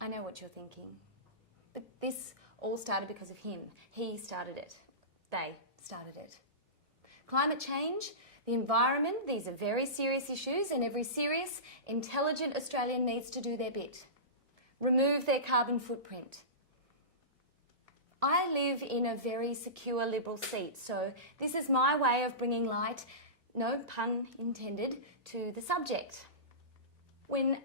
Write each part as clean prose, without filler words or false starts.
I know what you're thinking. But this all started because of him. He started it. They started it. Climate change, the environment, these are very serious issues, and every serious, intelligent Australian needs to do their bit. Remove their carbon footprint. I live in a very secure Liberal seat, so this is my way of bringing light, no pun intended, to the subject. When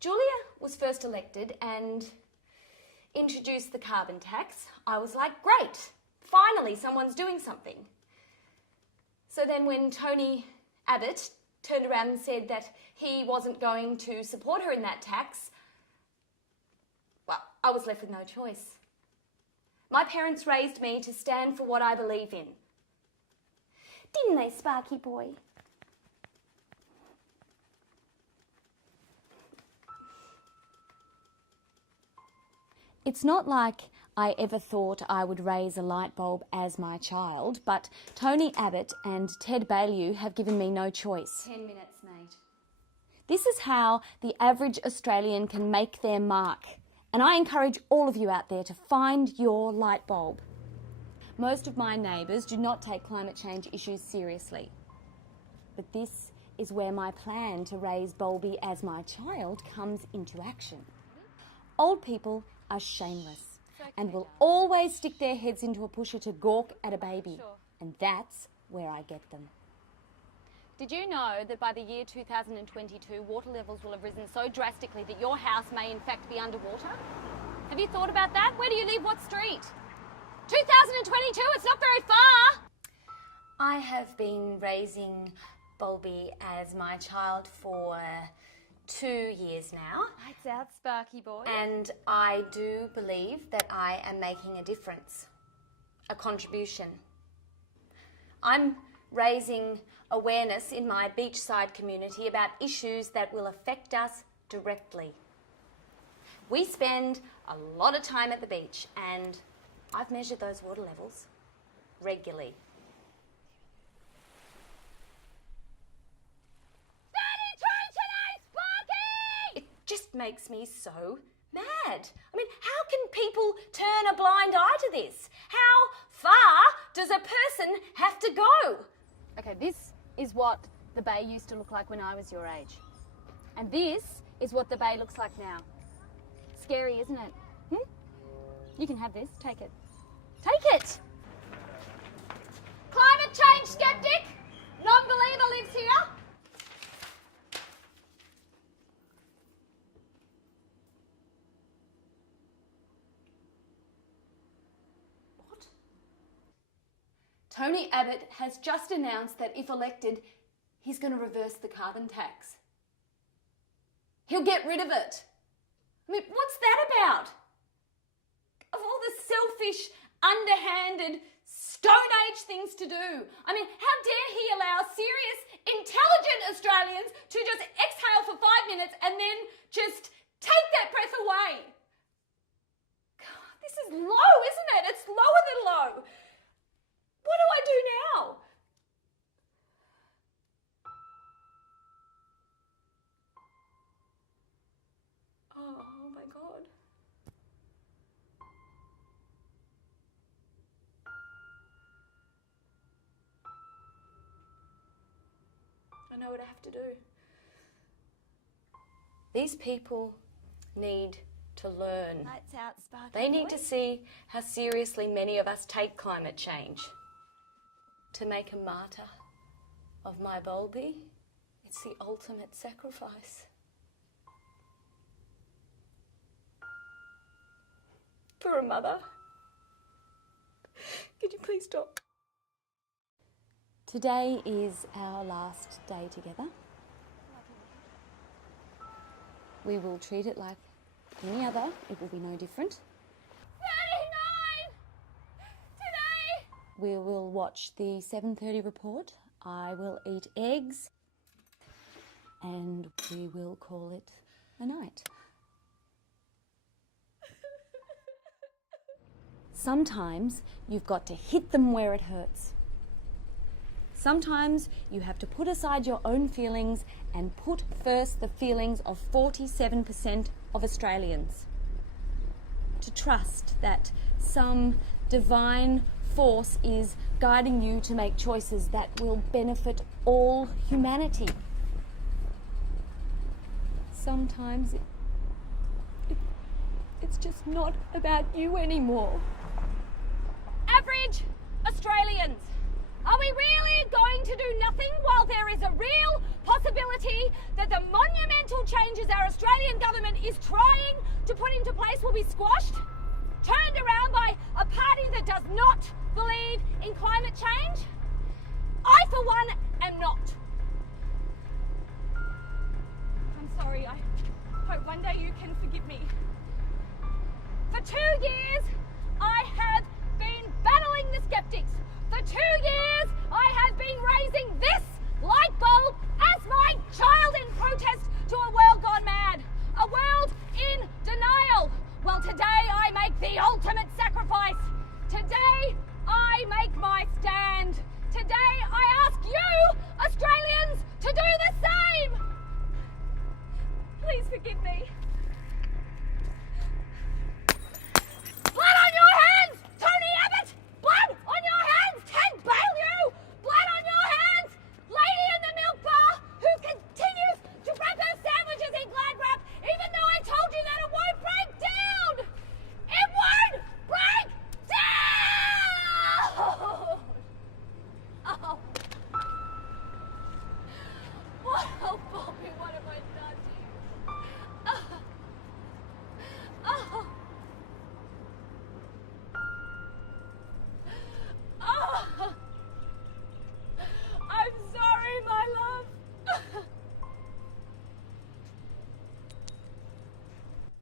Julia was first elected and introduced the carbon tax, I was like, great, finally someone's doing something. So then when Tony Abbott turned around and said that he wasn't going to support her in that tax, well, I was left with no choice. My parents raised me to stand for what I believe in. Didn't they, Sparky boy? It's not like I ever thought I would raise a light bulb as my child, but Tony Abbott and Ted Baillieu have given me no choice. 10 minutes, mate. This is how the average Australian can make their mark. And I encourage all of you out there to find your light bulb. Most of my neighbours do not take climate change issues seriously. But this is where my plan to raise Bulby as my child comes into action. Old people are shameless and will always stick their heads into a pusher to gawk at a baby. And that's where I get them. Did you know that by the year 2022, water levels will have risen so drastically that your house may in fact be underwater? Have you thought about that? Where do you live? What street? 2022, it's not very far! I have been raising Bulby as my child for 2 years now. Lights out, Sparky boy. And I do believe that I am making a difference, a contribution. I'm raising awareness in my beachside community about issues that will affect us directly. We spend a lot of time at the beach, and I've measured those water levels regularly. It just makes me so mad. I mean, how can people turn a blind eye to this? How far does a person have to go? Okay, this is what the bay used to look like when I was your age. And this is what the bay looks like now. Scary, isn't it? You can have this. Take it. Take it! Climate change skeptic! Non-believer lives here! What? Tony Abbott has just announced that if elected, he's going to reverse the carbon tax. He'll get rid of it. I mean, what's that about? Of all the selfish, underhanded, Stone Age things to do. I mean, how dare he allow serious, intelligent Australians to just exhale for 5 minutes and then just take that breath away? God, this is low, isn't it? It's lower than low. What do I do now? Oh my God. I know what I have to do. These people need to learn. Lights out, Sparky They need boy. to see how seriously many of us take climate change. To make a martyr of my Bulby, it's the ultimate sacrifice. For a mother. Could you please stop? Today is our last day together. We will treat it like any other. It will be no different. 39! Today! We will watch the 7:30 report. I will eat eggs. And we will call it a night. Sometimes you've got to hit them where it hurts. Sometimes you have to put aside your own feelings and put first the feelings of 47% of Australians. To trust that some divine force is guiding you to make choices that will benefit all humanity. Sometimes it's just not about you anymore. Average Australians, are we really going to do nothing while there is a real possibility that the monumental changes our Australian government is trying to put into place will be squashed, turned around by a party that does not believe in climate change? I, for one, am not. I'm sorry, I hope one day you can forgive me. For 2 years, I have been battling the skeptics. For 2 years, I have been raising this